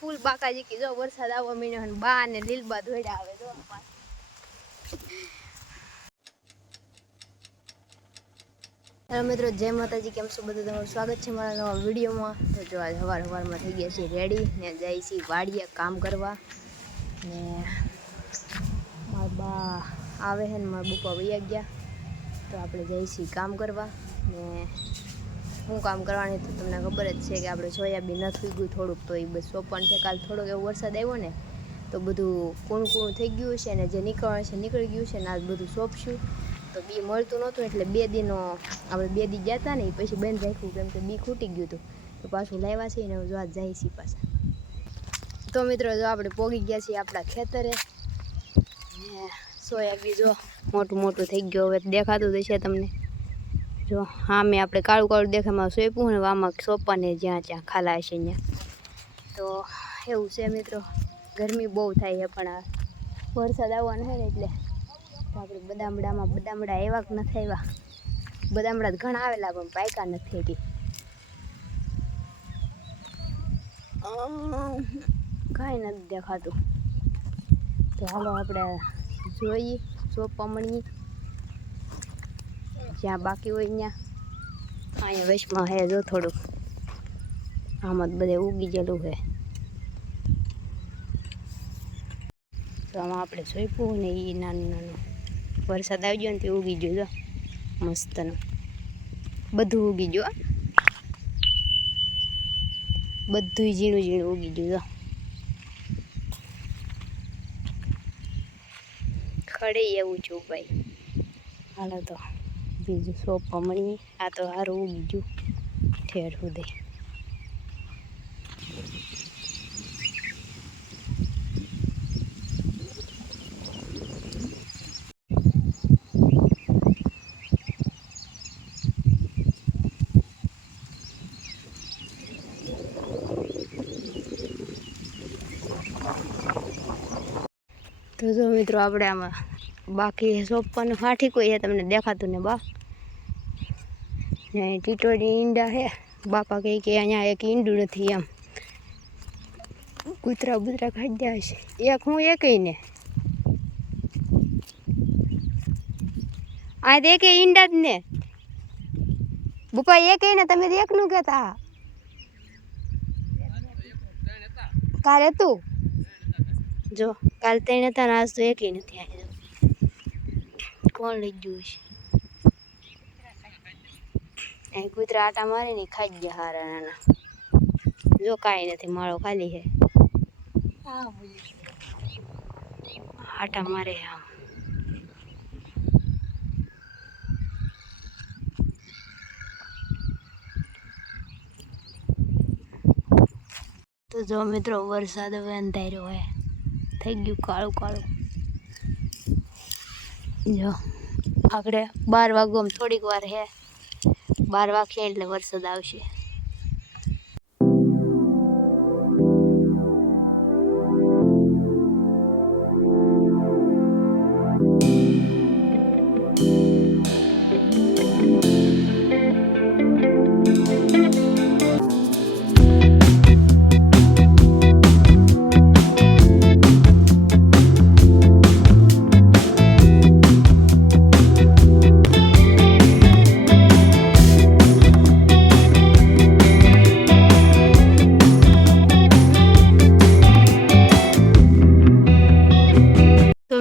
ફૂલ બાકાજી કી જો વરસાદ આવવા મીનો ને બા ને લીલબા ધોડ્યા આવે જો હેલો મિત્રો, જય માતાજી. કેમ છો બધું? તમારું સ્વાગત છે મારા નવા વિડીયોમાં. તો જો આજ સવારમાં થઈ ગયા છીએ રેડી ને જાય છીએ વાડીએ કામ કરવા ને મારા બા આવે છે ને મારા બપા વૈયા ગયા તો આપણે જઈએ છીએ કામ કરવા ને હું કામ કરવાની તો તમને ખબર જ છે કે આપણે સોયાબીન નથી ગયું થોડુંક તો એ બસ સોંપવાનું છે. કાલ થોડોક એવો વરસાદ આવ્યો ને તો બધું કૂણું થઈ ગયું છે ને જે નીકળવાનું છે નીકળી ગયું છે ને આજ બધું સોંપશું. તો બી મળતું નહોતું એટલે 2 દિનો આપણે 2 દી ગયા હતા ને પછી બંધ રાખ્યું કેમ કે બી ખૂટી ગયું હતું તો પાછું લાવ્યા છે ને જો આજ જાય છે પાછા. તો મિત્રો જો આપણે પોગી ગયા છીએ આપણા ખેતરે ને સોયાબીન જો મોટું થઈ ગયું હવે દેખાતું હશે તમને. જો હા મેં આપણે કાળું દેખામાં સોંપ્યું ને આમાં સોંપવાને જ્યાં ખાલા હશે ત્યાં. તો એવું છે મિત્રો, ગરમી બહુ થાય છે પણ આ વરસાદ આવવાનો છે ને એટલે આપણે બદામડા આવ્યા કે નથી આવ્યા. બદામડા ઘણા આવેલા પણ પાયકા નથી હજી કાંઈ નથી દેખાતું. તો હાલો આપણે જોઈએ સોંપવા મળીએ જ્યાં બાકી હોય ત્યાં. અહીંયા વચમાં હે જો થોડુંક આમાં બધે ઉગી ગયેલું છે તો આમાં આપણે સોંપ્યું ને એ નાનું વરસાદ આવી ગયો ને તે ઉગી ગયું જો મસ્તનું બધું ઉગી ગયું. બધું ઝીણું ઉગી ગયું જો ખડે એવું છું ભાઈ. હાલો તો બીજું સોંપવા મળીએ. આ તો સારું ઉગી ગયું ઠેર સુધી. તો જો મિત્રો આપણે આમાં બાકી સોંપવાનું હાથી કોઈ તમને દેખાતું ને બા ને ટીટોડી ઈંડા છે. બાપા કહે કે અહીંયા એક ઈંડું નથી એમ કૂતરા બુતરા ખાઈ જાય છે. એક હું એકઈ ને આ તો એક ઈંડા જ ને બપા એકઈ ને તમે એકનું કહેતા કાલે તું જો કાલ 3 હતા ને આજ તો એકઈ નથી આવ્યો. કોણ લઈ ગયું છે? અહીં કૂતરા આટા મારે ને ખાઈ ગયા હારા નાના. જો કાંઈ નથી માળો ખાલી છે. આટા મારે આમ તો જો મિત્રો વરસાદ હવે અંધાર્યો હોય થઈ ગયું કાળું. જો આપણે 12 વાગ્યામાં થોડીક વાર હે 12 વાગે એટલે વરસાદ આવશે.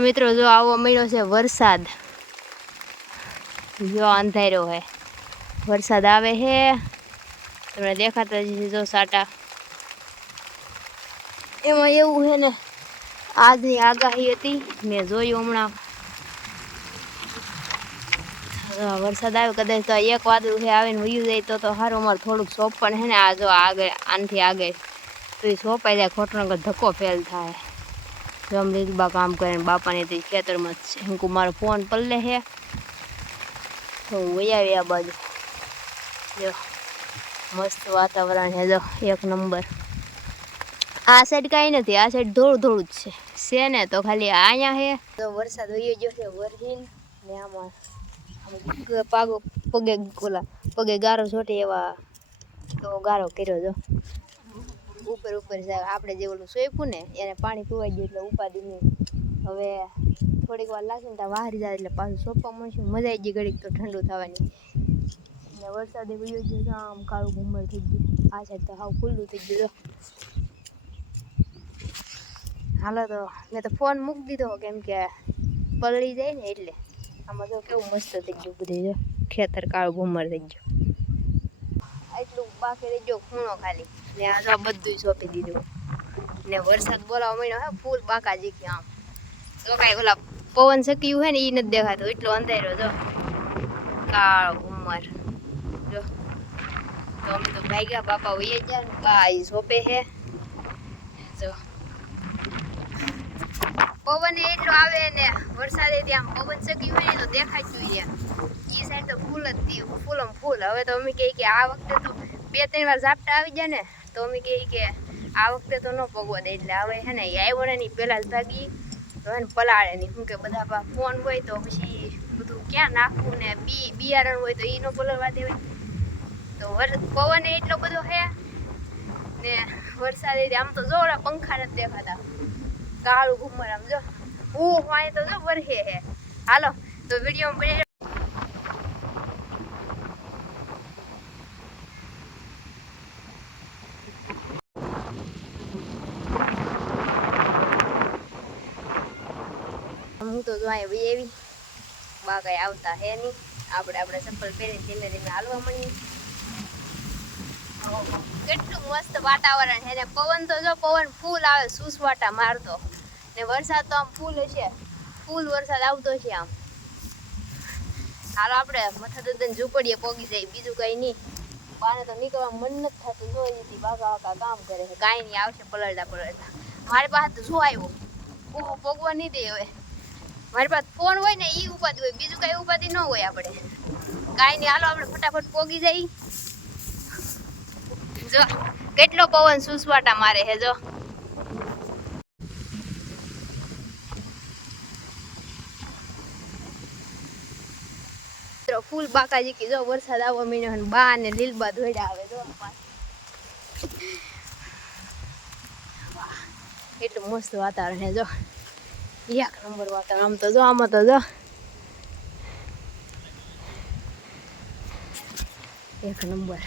મિત્રો જો આવો મહિનો છે વરસાદ. જો અંધાર્યો હે વરસાદ આવે છે તમને દેખાતા જ જો સાટા. એમાં એવું છે ને આજની આગાહી હતી મેં જોયું હમણાં વરસાદ આવ્યો કદાચ તો 1 વાદળું છે આવીને વયું જાય તો સારું. અમારે થોડુંક સોંપ પણ છે ને આ જો આગળ આનથી આગળ તો એ સોંપાઈ જાય ખોટનો ધક્કો ફેલ થાય. જો અમરીતબા કામ કરે ને બાપાને તે ખેતરમાં જ છે. હું મારો ફોન પલ્લે છે તો હું વહી આવી આ બાજુ. જો મસ્ત વાતાવરણ છે જો 1 નંબર. આ સાઈડ કાંઈ નથી, આ સાઈડ ધોળું જ છે ને તો ખાલી અહીંયા છે. તો વરસાદ વહી ગયો છે વરહીન ને આમાં પાગો પગે ગારો છોટે એવા તો ગારો કર્યો જો ઉપર આપણે જે ઓલું સોંપ્યું ને એને પાણી પીવાઈ ગયું એટલે ઉપાડી નહીં. હવે થોડીક વાર લાગે ને ત્યાં વાહરી જાય એટલે પાછું સોંપવા મળશું. મજા આવી ગઈ ઘડીક તો ઠંડુ થવાની. ને વરસાદે વયો ગયો આમ કાળું ઘુમ્મર થઈ ગયું. આ સાઈડ તો હાવ ખુલ્લું થઈ ગયું. હાલો તો મેં તો ફોન મૂકી દીધો કેમ કે પલળી જાય ને એટલે. આમાં જો કેવું મસ્ત થઈ ગયું બધું. જો ખેતર કાળું ઘુમ્મર થઈ ગયું. એટલું બાકી રહી ગયો ખૂણો ખાલી ને આ તો બધું સોંપી દીધું. ને વરસાદ બોલાવા મળ્યો હે ફૂલ બાકા જીકી આમ તો કાંઈ ઓલા પવન સક્યું હે ને એ નથી દેખાતો એટલો અંધારો. જો કાળો ઘુમ્મર. જો તો અમે તો ભાગ્યા બાપા વહી ગયા ને બા એ સોંપે હે. જો પવન એટલો આવે ને વરસાદે ત્યાં પવન સક્યું હોય ને તો દેખાતું એ સાઈડ તો ફૂલ જ થયું ફૂલમ ફૂલ. હવે તો અમે કહીએ કે આ વખતે તો 2-3 વાર ઝાપટા આવી જાય ને તો અમે કહીએ કે આ વખતે તો ન પગવા દે. એટલે હવે છે ને એ આવ્યો ને એની પહેલાં જ ભાગી હવે ને પલાળે નહીં. શું કે બધા ફોન હોય તો પછી બધું ક્યાં નાખવું ને બિયારણ હોય તો એ ન પલળવા દેવાય. તો પવન એટલો બધો હે ને વરસાદે આમ તો જોડા પંખા નથી દેખાતા. કાળું ઘુમ્મર આમ જો વાય તો જો વરહે હે. હાલો તો વિડીયો બની હું તો જો અહીંયા એવી બા કઈ આવતા હે નહીં. આપણે ચપ્પલ પહેરીને ધીમે ધીમે હાલવા મળીએ. કેટલું મસ્ત વાતાવરણ છે ને પવન તો જો પવન ફૂલ આવે સુસવાટા મારતો ને વરસાદ તો આમ ફૂલ હશે ફૂલ વરસાદ આવતો છે આમ. હાલો આપણે મથા દદન ઝૂંપડીએ પોગી જાય બીજું કઈ નહીં. બાને તો નીકળવા મન નથી થતું. જો એથી બાકા કામ કરે છે કાંઈ નહીં આવશે પલળતા. મારી પાસે તો શું આવ્યો ઓહો પોગવા નહીં દે. હવે મારી પાસે ફોન હોય ને એ ઉપાધિ હોય બીજું કઈ ઉપાધિ ન હોય. આપણે કાંઈ નહીં હાલો આપણે ફટાફટ પોગી જઈ. જો કેટલો પવન સુસવાટા મારે હે. જો ફૂલ બાકાજી કી જો વરસાદ આવવા મીણ્યો ને બા ને લીલબા ધોઈડા આવે. જો એટલું મસ્ત વાતાવરણ હે. જો એક નંબર વાતાવરણ. આમ તો જો આમાં તો જો એક નંબર.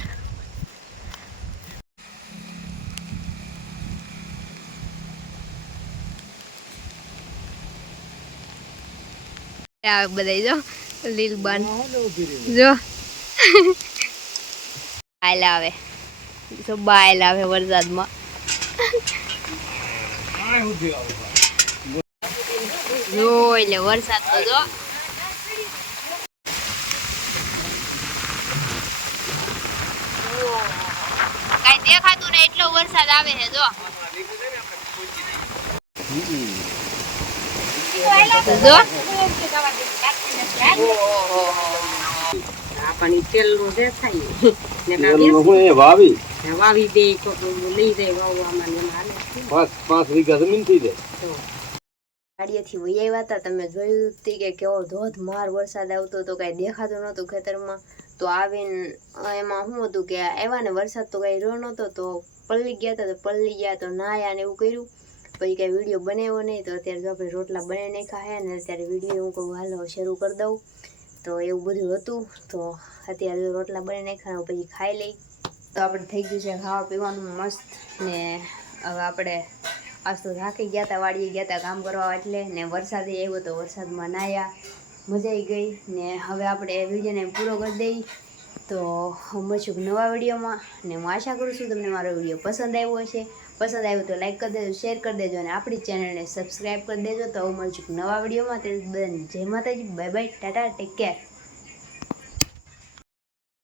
આવે બધા જો લીલબાન જો આયલા આવે તો બાયલા આવે વરસાદમાં. જો એટલે વરસાદ તો જો કઈ દેખાતું ને એટલો વરસાદ આવે છે. જો આપણી તેલનું દેખાય વાવી દે લઈ જાય વાવવામાં 5 વીઘા જમીન થઈ જાય. ગાડીએથી વહી આવ્યા હતા તમે જોયું હતી કે કેવો ધોધમાર વરસાદ આવતો તો કઈ દેખાતું નહોતું ખેતરમાં. તો આવીને એમાં શું હતું કે આવ્યા ને વરસાદ તો કઈ રહ્યો નહોતો તો પલળી ગયા તો નાયા ને એવું કર્યું. પછી કઈ વિડીયો બનાવ્યો નહીં. તો અત્યારે જો આપણે રોટલા બનાવી નાખ્યા હે ને અત્યારે વિડીયો હું કહું હાલો શરૂ કરી દઉં. તો એવું બધું હતું. તો અત્યારે રોટલા બનાવી નાખ્યા પછી ખાઈ લઈ. તો આપણે થઈ ગયું છે ખાવા પીવાનું મસ્ત. ને હવે આપણે આજ તો થાકી ગયા હતા વાડીએ ગયા હતા કામ કરવા એટલે ને વરસાદે આવ્યો તો વરસાદમાં નાયા મજા આવી ગઈ. ને હવે આપણે વિડીયોને પૂરો કરી દઈ. તો મળશું નવા વિડીયોમાં. ને હું આશા કરું છું તમને મારો વિડીયો પસંદ આવ્યો હશે. પસંદ આવ્યું તો લાઈક કરી દેજો શેર કરી દેજો અને આપણી ચેનલને સબસ્ક્રાઈબ કરી દેજો. તો મળશું નવા વિડીયોમાં. તે બધાને જય માતાજી bye bye Tata take care.